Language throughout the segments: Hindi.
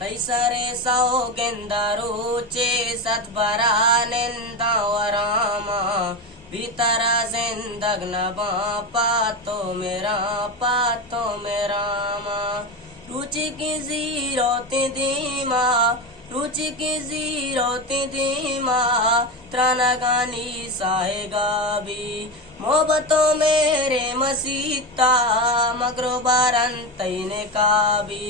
तैसरे सौगेंदरू चे सतबरानिंदावरामा भीतरा जिंदग नबा पातो मेरा माँ रुचि की जीरोते दीमा रुचि की जीरोते दीमा त्रनगानी साहेगा भी मोहब्बतों मेरे मसीता मगरो बारन तैने का भी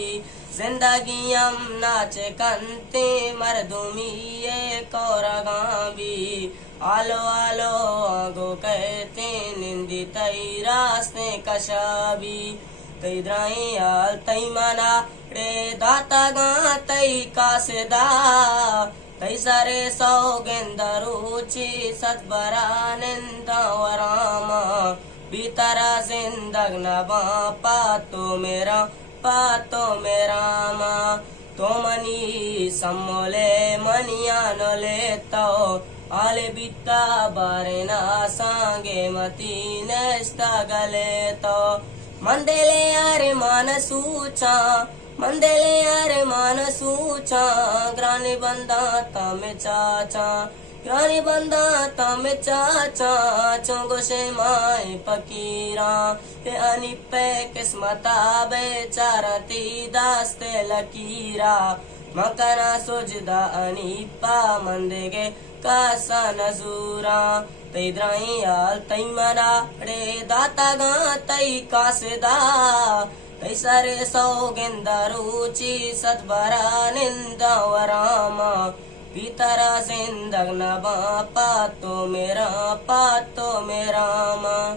जिंदगी हम नाच कंते मरदुमी ये कोरगा भी आलो आलो आगो कहते निंदी तई रास्ते कशाबी तई द्राई आल तई मना रे दाता गा तई कासेदा तई सारे सौगेंदरूची सतबरा निंदा वरामा भीतरा जिंदग नबा पातो मेरा माँ तो मनी सम्मोले मनियानो लेतो आले बिता बारे ना सांगे मती नेस्ता गले तो मंदेले यारे मान सूचा ग्रानी बंदा तमे चाचा ग्रानी बंदा तमे चाचा चोंगो से माए पकीरा ते अनिपे किस्मता बेचारा ती दास्ते लकीरा मकना सुजदा अनिपा मंदेगे कासा नजूरा तई द्राई आल तई मना रे दाता गा तई कासदा तई सारे सौगेंदरूची सतबरा निंदा वरामा भीतरा जिंदग नबा पातो मेरा माँ।